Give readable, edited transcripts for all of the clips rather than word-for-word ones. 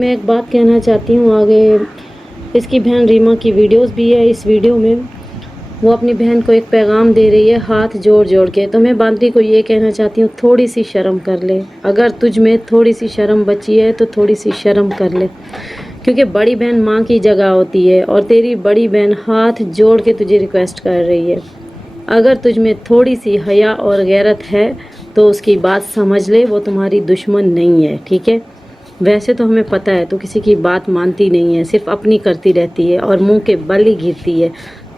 मैं एक बात कहना चाहती हूँ। आगे इसकी बहन रीमा की वीडियोस भी है। इस वीडियो में वो अपनी बहन को एक पैगाम दे रही है हाथ जोड़ जोड़ के। तो मैं बांदी को ये कहना चाहती हूँ, थोड़ी सी शर्म कर ले। अगर तुझ में थोड़ी सी शर्म बची है तो थोड़ी सी शर्म कर ले, क्योंकि बड़ी बहन माँ की जगह होती है और तेरी बड़ी बहन हाथ जोड़ के तुझे रिक्वेस्ट कर रही है। अगर तुझ में थोड़ी सी हया और गैरत है तो उसकी बात समझ ले, वो तुम्हारी दुश्मन नहीं है, ठीक है। वैसे तो हमें पता है तो किसी की बात मानती नहीं है, सिर्फ अपनी करती रहती है और मुंह के बल ही गिरती है।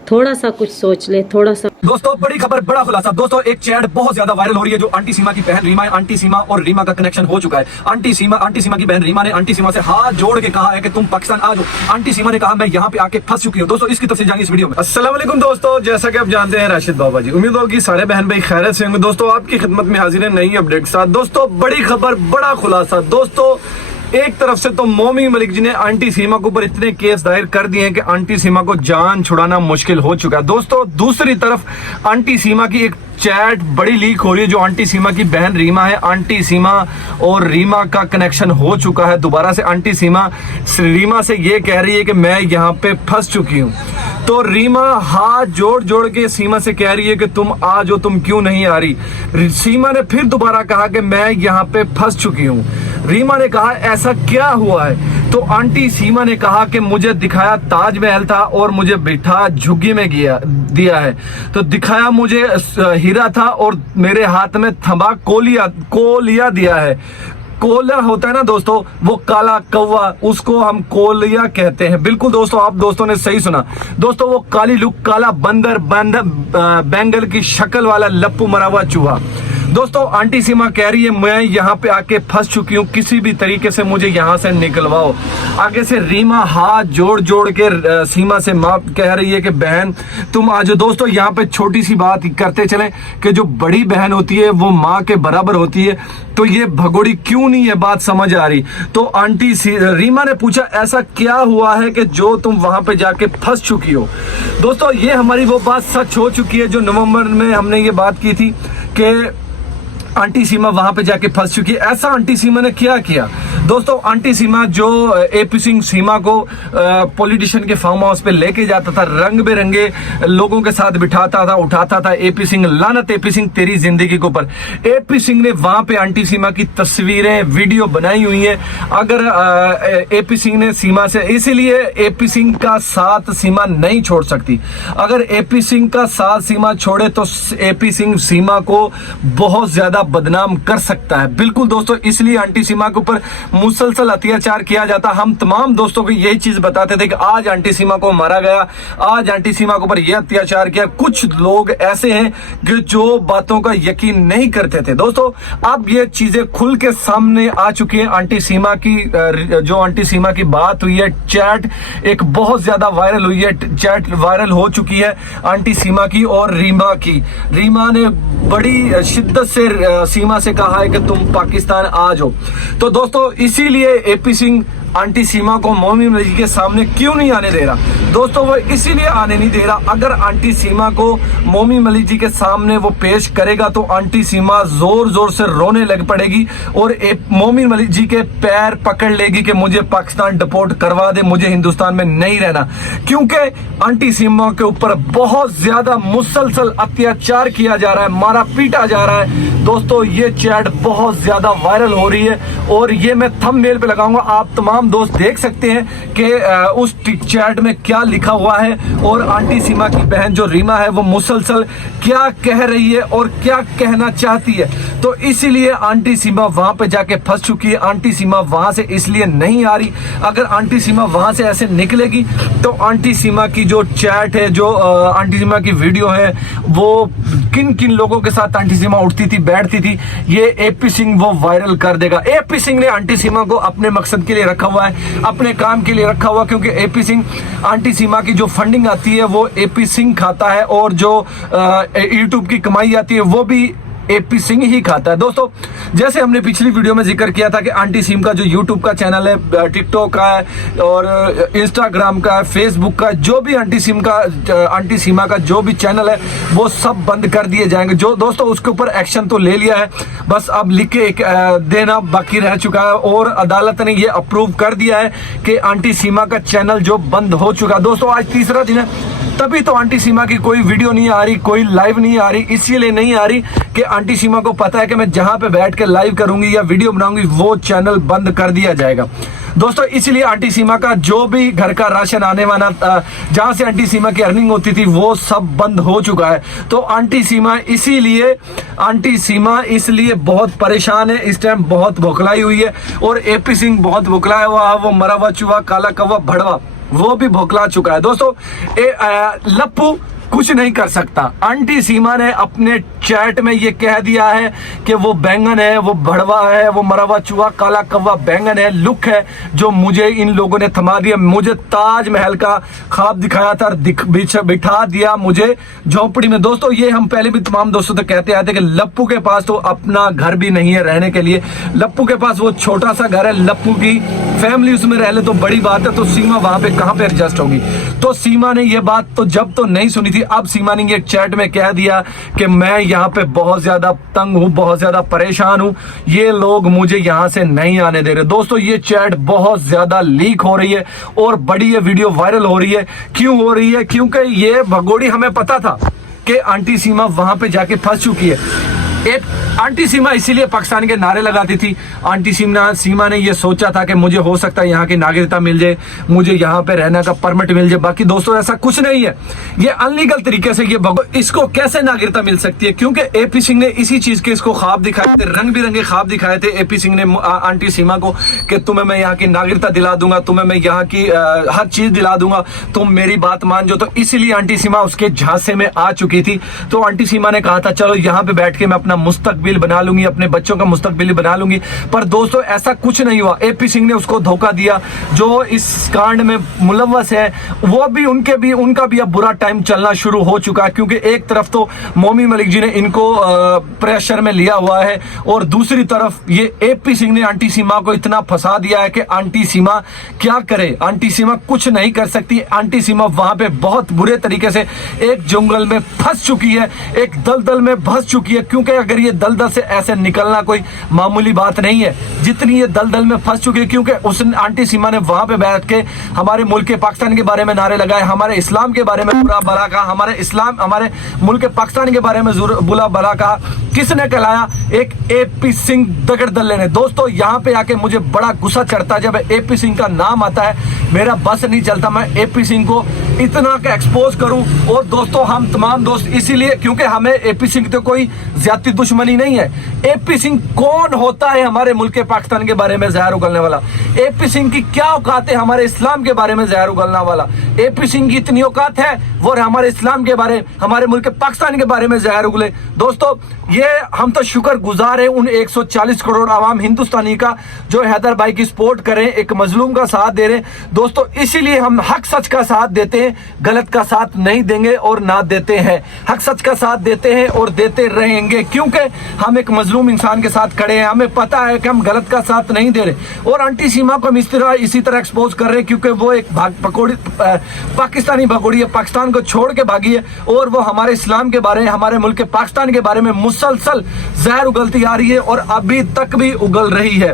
थोड़ा सा कुछ सोच ले, थोड़ा सा। दोस्तों बड़ी खबर, बड़ा खुलासा। दोस्तों एक चैट बहुत ज्यादा वायरल हो रही है जो आंटी सीमा की बहन रीमा है। आंटी सीमा और रीमा का कनेक्शन हो चुका है। आंटी सीमा की बहन रीमा ने आंटी सीमा से हाथ जोड़ के कहा है कि तुम पाकिस्तान आ जाओ। आंटी सीमा ने कहा मैं यहाँ पे आके फंस चुकी हूँ। दोस्तों इसकी तफसील जानिए इस वीडियो में। अस्सलाम वालेकुम दोस्तों, जैसा कि आप जानते हैं राशिद बाबा जी, उम्मीद होगी सारे बहन भाई खैरियत से होंगे। दोस्तों आपकी खिदमत में हाजिर है नई अपडेट के साथ। दोस्तों बड़ी खबर, बड़ा खुलासा। दोस्तों एक तरफ से तो मोमी मलिक जी ने आंटी सीमा के ऊपर इतने केस दायर कर दिए हैं कि आंटी सीमा को जान छुड़ाना मुश्किल हो चुका है। दोस्तों दूसरी तरफ आंटी सीमा की एक चैट बड़ी लीक हो रही है जो आंटी सीमा की बहन रीमा है। आंटी सीमा और रीमा का कनेक्शन हो चुका है दोबारा से। आंटी सीमा रीमा से ये कह रही है कि मैं यहाँ पे फंस चुकी हूँ। तो रीमा हाथ जोड़ जोड़ के सीमा से कह रही है कि तुम आ जाओ, तुम क्यों नहीं आ रही। सीमा ने फिर दोबारा कहा कि मैं यहाँ पे फंस चुकी हूँ। रीमा ने कहा ऐसा क्या हुआ है। तो आंटी सीमा ने कहा कि मुझे दिखाया ताजमहल था और मुझे बिठा झुग्गी में दिया है। तो दिखाया मुझे हीरा था और मेरे हाथ में थमा कोलिया दिया है। कोलिया होता है ना दोस्तों, वो काला कौवा, उसको हम कोलिया कहते हैं। बिल्कुल दोस्तों, आप दोस्तों ने सही सुना। दोस्तों वो काली लुक, काला बंदर बैंगल की शक्ल वाला लप्पू मरा हुआ चूहा। दोस्तों आंटी सीमा कह रही है मैं यहाँ पे आके फंस चुकी हूँ, किसी भी तरीके से मुझे यहाँ से निकलवाओ। आगे से रीमा हाथ जोड़ जोड़ के सीमा से माफ कह रही है कि बहन तुम आ जाओ। दोस्तों यहाँ पे छोटी सी बात करते चले कि जो बड़ी बहन होती है वो माँ के बराबर होती है, तो ये भगोड़ी क्यों नहीं है बात समझ आ रही। तो आंटी रीमा ने पूछा ऐसा क्या हुआ है कि जो तुम वहां पे जाके फंस चुकी हो। दोस्तों ये हमारी वो बात सच हो चुकी है जो नवंबर में हमने ये बात की थी कि आंटी सीमा वहां पे जाके फंस चुकी है। ऐसा आंटी सीमा ने क्या किया। दोस्तों आंटी सीमा जो एपी सिंह सीमा को पॉलिटिशियन के फार्म हाउस पे लेके जाता था, रंग बिरंगे लोगों के साथ बिठाता था, उठाता था। एपी सिंह, लानत एपी सिंह तेरी जिंदगी के ऊपर। एपी सिंह ने वहां पे आंटी सीमा की तस्वीरें वीडियो बनाई हुई है। अगर एपी सिंह ने सीमा से, इसीलिए एपी सिंह का साथ सीमा नहीं छोड़ सकती। अगर एपी सिंह का साथ सीमा छोड़े तो एपी सिंह सीमा को बहुत ज्यादा बदनाम कर सकता है। बिल्कुल दोस्तों, इसलिए आंटी सीमा के ऊपर मुसलसल अत्याचार किया जाता। हम तमाम दोस्तों को यही चीज बताते थे कि आज आंटी सीमा को मारा गया, आज आंटी सीमा के ऊपर यह अत्याचार किया। कुछ लोग ऐसे हैं कि जो बातों का यकीन नहीं करते थे। दोस्तों अब ये चीजें खुल के सामने आ चुकी है। आंटी सीमा की जो आंटी सीमा की बात हुई है, चैट एक बहुत ज्यादा वायरल हुई है, चैट वायरल हो चुकी है आंटी सीमा की और रीमा की। रीमा ने बड़ी शिद्दत से सीमा से कहा है कि तुम पाकिस्तान आ जाओ। तो दोस्तों इसीलिए एपी सिंह आंटी सीमा को मोमी मलिक जी के सामने क्यों नहीं आने दे रहा। दोस्तों वो इसीलिए आने नहीं दे रहा, अगर आंटी सीमा को मोमी मलिक जी के सामने वो पेश करेगा तो आंटी सीमा जोर जोर से रोने लग पड़ेगी और मोमी मलिक जी के पैर पकड़ लेगी कि मुझे पाकिस्तान डिपोर्ट करवा दे, मुझे हिंदुस्तान में नहीं रहना। क्योंकि आंटी सीमा के ऊपर बहुत ज्यादा मुसलसल अत्याचार किया जा रहा है, मारा पीटा जा रहा है। दोस्तों ये चैट बहुत ज्यादा वायरल हो रही है और ये मैं थंबनेल पे लगाऊंगा, आप तमाम दोस्त देख सकते हैं कि उस चैट में क्या लिखा हुआ है और आंटी सीमा की बहन जो रीमा है वो मुसलसल क्या कह रही है और क्या कहना चाहती है। तो इसीलिए आंटी सीमा वहां पे जाके फंस चुकी है। आंटी सीमा वहां से इसलिए नहीं आ रही। अगर आंटी सीमा वहां से ऐसे निकलेगी तो आंटी सीमा की जो चैट है, जो आंटी सीमा की वीडियो है, वो किन किन लोगों के साथ आंटी सीमा उठती थी, बैठती थी, ये एपी सिंह वो वायरल कर देगा। एपी सिंह ने आंटी सीमा को अपने मकसद के लिए रखा हुआ है, अपने काम के लिए रखा हुआ, क्योंकि एपी सिंह आंटी सीमा की जो फंडिंग आती है वो एपी सिंह खाता है और जो यूट्यूब की कमाई आती है वो भी एपी सिंह ही खाता है। दोस्तों जैसे हमने पिछली वीडियो में जिक्र किया था कि आंटी सीम का जो यूट्यूब का चैनल है, टिकटॉक का है और इंस्टाग्राम का है, फेसबुक का, जो भी आंटी सीमा का जो भी चैनल है वो सब बंद कर दिए जाएंगे। जो दोस्तों उसके ऊपर एक्शन तो ले लिया है, बस अब लिख के एक देना बाकी रह चुका है और अदालत ने ये अप्रूव कर दिया है कि आंटी सीमा का चैनल जो बंद हो चुका। दोस्तों आज तीसरा दिन है, तभी तो आंटी सीमा की कोई वीडियो नहीं आ रही, कोई लाइव नहीं आ रही। इसीलिए नहीं आ रही कि आंटी सीमा को पता है कि मैं जहां पे बैठ के लाइव करूंगी या वीडियो बनाऊंगी वो चैनल बंद कर दिया जाएगा। दोस्तों इसलिए आंटी सीमा का जो भी घर का राशन आने वाला जहां से आंटी सीमा की अर्निंग होती थी वो सब बंद हो चुका है। तो आंटी सीमा इसलिए बहुत परेशान है, इस टाइम बहुत भोखलाई हुई है और एपी सिंह बहुत भोखलाया हुआ है। वो मरा हुआ चूहा, काला कौवा, भड़वा वो भी भोखला चुका है। दोस्तों लप्पू कुछ नहीं कर सकता। आंटी सीमा ने अपने चैट में ये कह दिया है कि वो बैंगन है, वो भड़वा है, वो मरा हुआ चूहा, काला कौवा बैंगन है, लुक है जो मुझे इन लोगों ने थमा दिया। मुझे ताजमहल का ख्वाब दिखाया था, बिठा दिया मुझे झोंपड़ी में। दोस्तों ये हम पहले भी तमाम दोस्तों तक कहते आए थे कि लप्पू के पास तो अपना घर भी नहीं है रहने के लिए। लप्पू के पास वो छोटा सा घर है, लप्पू की फैमिली उसमें रह ले तो बड़ी बात है, तो सीमा वहां पे कहां पे एडजस्ट होगी। तो सीमा ने ये बात तो जब तो नहीं सुनी थी, अब सीमा ने ये चैट में कह दिया कि मैं यहाँ पे बहुत ज्यादा तंग हूं, बहुत ज्यादा परेशान हूं, ये लोग मुझे यहां से नहीं आने दे रहे। दोस्तों ये चैट बहुत ज्यादा लीक हो रही है और बड़ी ये वीडियो वायरल हो रही है। क्यों हो रही है? क्योंकि ये भगोड़ी हमें पता था कि आंटी सीमा वहां पे जाके फंस चुकी है। एक आंटी सीमा इसीलिए पाकिस्तान के नारे लगाती थी। आंटी सीमा ने ये सोचा था कि मुझे हो सकता है यहाँ की नागरिकता मिल जाए, मुझे यहाँ पे रहने का परमिट मिल जाए। बाकी दोस्तों ऐसा कुछ नहीं है, ये अनलीगल तरीके से इसको कैसे नागरिकता मिल सकती है? क्योंकि एपी सिंह ने इसी चीज के इसको ख्वाब दिखाए थे, रंग बिरंगे ख्वाब दिखाए थे एपी सिंह ने आंटी सीमा को कि तुम्हें मैं यहाँ की नागरिकता दिला दूंगा, तुम्हें मैं यहाँ की हर चीज दिला दूंगा, तुम मेरी बात मान जाओ। तो इसीलिए आंटी सीमा उसके झांसे में आ चुकी थी। तो आंटी सीमा ने कहा था चलो यहाँ पे बैठ के मैं अपना मुस्तकबिल बना लूंगी, अपने बच्चों का मुस्तकबिल बना लूंगी। पर दोस्तों ऐसा कुछ नहीं हुआ। एपी सिंह ने उसको धोखा दिया। जो इस कांड में मुलव्वस है वो भी उनका भी अब बुरा टाइम चलना शुरू हो चुका है, क्योंकि एक तरफ तो मोमी मलिक जी ने इनको प्रेशर में लिया हुआ है और दूसरी तरफ ये एपी सिंह ने आंटी सीमा को इतना फंसा दिया है कि आंटी सीमा क्या करे? आंटी सीमा कुछ नहीं कर सकती। आंटी सीमा वहां पे बहुत बुरे तरीके से एक जंगल में फंस चुकी है, एक दलदल में फंस चुकी है। क्योंकि अगर ये दलदल से ऐसे निकलना कोई मामूली बात नहीं है जितनी ये दलदल में फंस चुकी है। क्योंकि उस आंटी सीमा ने वहां पे बैठ के हमारे मुल्क के पाकिस्तान के बारे में नारे लगाए, हमारे इस्लाम के बारे में बुरा भला कहा, हमारे मुल्क के पाकिस्तान के बारे में बुरा भला कहा। किसने कहलाया? एक एपी सिंह दगड़दल्ले ने। दोस्तों यहाँ पे आके मुझे बड़ा गुस्सा चढ़ता है जब एपी सिंह का नाम आता है, मेरा बस नहीं चलता मैं एपी सिंह को इतना का एक्सपोज करूं। और दोस्तों हम तमाम दोस्त इसीलिए, क्योंकि हमें एपी सिंह तो कोई ज्यादा दुश्मनी नहीं है। एपी सिंह कौन होता है हमारे मुल्क के पाकिस्तान के बारे में जहर उगलने वाला? एपी सिंह की क्या औकात है हमारे इस्लाम के बारे में जहर उगलने वाला? एपी सिंह की इतनी औकात है वो हमारे इस्लाम के बारे, हमारे मुल्क के पाकिस्तान के बारे में जहर उगले। दोस्तों ये हम तो शुक्र गुजार है उन 140 करोड़ आवाम हिंदुस्तानी का जो हैदर भाई की सपोर्ट करें, एक मजलूम का साथ दे रहे हैं। दोस्तों इसीलिए हम हक सच का साथ देते हैं, गलत का साथ नहीं देंगे और ना देते हैं। हक सच का साथ देते हैं और देते रहेंगे, क्योंकि हम एक मजलूम इंसान के साथ खड़े हैं। हमें पता है कि हम गलत का साथ नहीं दे रहे। और आंटी सीमा को हम इसी तरह एक्सपोज कर रहे हैं क्योंकि वो एक पाकिस्तानी भगोड़ी है, पाकिस्तान को छोड़ के भागी है और वो हमारे इस्लाम के बारे में, हमारे मुल्क के पाकिस्तान के बारे में मुसलसल जहर उगलती आ रही है और अभी तक भी उगल रही है।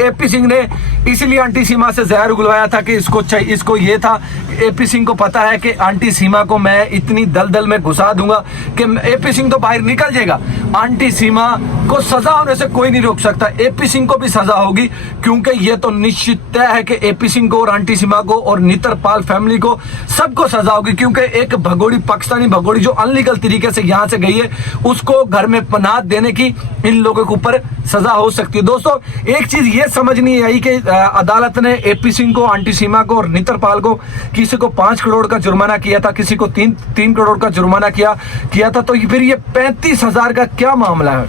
एपी सिंह ने इसीलिए आंटी सीमा से जहर उगलवाया था कि इसको ये था, एपी सिंह को पता है कि आंटी सीमा को मैं इतनी दलदल में घुसा दूंगा कि एपी सिंह तो बाहर निकल जाएगा। आंटी सीमा को सजा होने से कोई नहीं रोक सकता, एपी सिंह को भी सजा होगी, क्योंकि ये तो निश्चित तय है कि एपी सिंह को और आंटी सीमा को और नितरपाल फैमिली को सबको सजा होगी। क्योंकि एक भगोड़ी, पाकिस्तानी भगोड़ी जो अनलीगल तरीके से यहाँ से गई है, उसको घर में पनाह देने की इन लोगों के ऊपर सजा हो सकती है। दोस्तों एक चीज ये समझ नहीं आई कि अदालत ने एपी सिंह को, आंटी सीमा को और नितरपाल को, किसी को 5 करोड़ का जुर्माना किया था, किसी को 3 करोड़ का जुर्माना किया था। तो फिर ये 35,000 का क्या मामला है?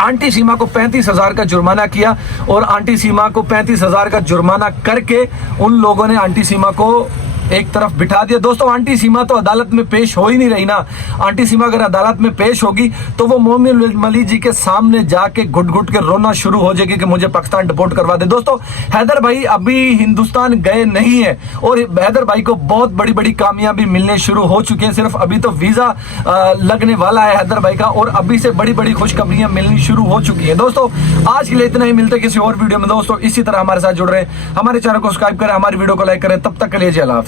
आंटी सीमा को 35,000 का जुर्माना किया और आंटी सीमा को 35,000 का जुर्माना करके उन लोगों ने आंटी सीमा को एक तरफ बिठा दिया। दोस्तों आंटी सीमा तो अदालत में पेश हो ही नहीं रही ना। आंटी सीमा अगर अदालत में पेश होगी तो वो मोमिन मलिक जी के सामने जाके घुट घुट के रोना शुरू हो जाएगी कि मुझे पाकिस्तान डिपोर्ट करवा दे। दोस्तों हैदर भाई अभी हिंदुस्तान गए नहीं है और हैदर भाई को बहुत बड़ी बड़ी कामयाबी मिलने शुरू हो चुकी है। सिर्फ अभी तो वीजा लगने वाला है हैदर भाई का और अभी से बड़ी बड़ी खुशखबरियां मिलनी शुरू हो चुकी है। दोस्तों आज के लिए इतना ही, मिलते हैं किसी और वीडियो में। दोस्तों इसी तरह हमारे साथ जुड़ रहे हैं, हमारे चैनल को सब्सक्राइब करें, हमारी वीडियो को लाइक करें। तब तक के लिए जय हिंद।